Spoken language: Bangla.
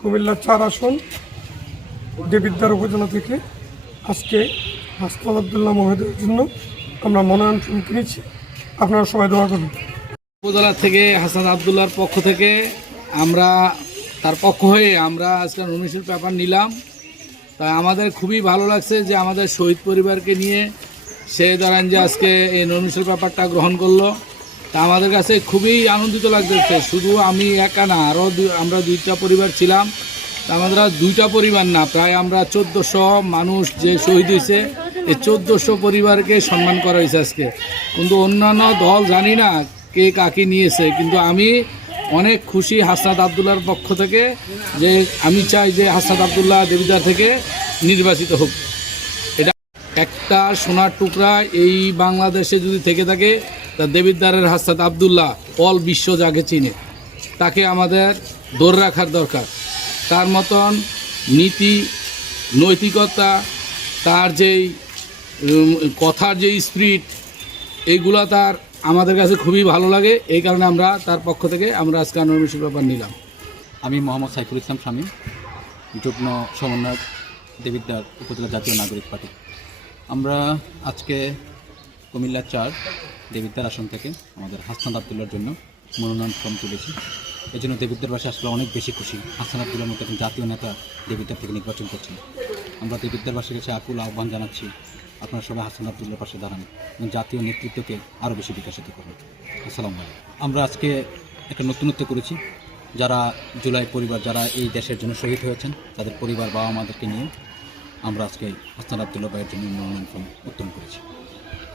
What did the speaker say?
কুমিল্লা 4 আসন দেবিদ্বার উপজেলা থেকে আজকে হাসনাত আবদুল্লাহ মহোদয়ের জন্য আমরা মনোনয়ন ফর্ম কিনেছি। আপনারা সবাই দোয়া করবেন। উপজেলা থেকে হাসনাত আবদুল্লাহর পক্ষ থেকে আমরা তার পক্ষ হয়ে আমরা আজকে নমিনেশন পেপার নিলাম। তাই আমাদের খুবই ভালো লাগছে যে আমাদের শহীদ পরিবারকে নিয়ে সে ধরেন যে আজকে এই নমিনেশন পেপারটা গ্রহণ করলো। তা আমাদের কাছে খুবই আনন্দিত লাগতেছে। শুধু আমি একা না, আরও আমরা 2টা পরিবার ছিলাম। আমাদের 2টা পরিবার না, প্রায় আমরা 1400 মানুষ যে শহীদ হয়েছে, এই 1400 পরিবারকে সম্মান করা হয়েছে আজকে। কিন্তু অন্যান্য দল জানি না কে কাকে নিয়েছে, কিন্তু আমি অনেক খুশি হাসনাত আবদুল্লাহর পক্ষ থেকে, যে আমি চাই যে হাসনাত আবদুল্লাহ দেবিদ্বার থেকে নির্বাচিত হোক। এটা একটা সোনার টুকরা এই বাংলাদেশে যদি থেকে থাকে, তা দেবিদ্বারের হাসনাত আবদুল্লাহ অল বিশ্ব যাকে চিনে, তাকে আমাদের ধরে রাখার দরকার। তার মতন নীতি, নৈতিকতা, তার যেই কথার যে স্পিরিট, এইগুলো তার আমাদের কাছে খুবই ভালো লাগে। এই কারণে আমরা তার পক্ষ থেকে আমরা আজকে নমিনেশন পেপার নিলাম। আমি মোহাম্মদ সাইফুল ইসলাম শামীম, যুগ্ম সমন্বয়ক দেবিদ্বার উপজেলা জাতীয় নাগরিক পার্টি। আমরা আজকে কুমিল্লা 4 দেবিদ্বার আসন থেকে আমাদের হাসনাত আবদুল্লাহর জন্য মনোনয়ন ফর্ম তুলেছি। এই জন্য দেবিদ্বারবাসী আসলে অনেক বেশি খুশি। হাসনাত আবদুল্লাহর মতো একজন জাতীয় নেতা দেবিদ্বার থেকে নির্বাচন করছেন। আমরা দেবিদ্বারবাসীর কাছে আকুল আহ্বান জানাচ্ছি, আপনারা সবাই হাসনাত আবদুল্লাহর পাশে দাঁড়ান এবং জাতীয় নেতৃত্বকে আরও বেশি বিকশিত করুন। আসসালামু আলাইকুম। আমরা আজকে একটা নতুনত্ব করেছি, যারা জুলাই পরিবার, যারা এই দেশের জন্য শহীদ হয়েছেন, তাদের পরিবার বাবা মাদেরকে নিয়ে আমরা আজকে হাসনাত আবদুল্লাহ ভাইয়ের জন্য মনোনয়ন ফর্ম উত্তোলন করেছি।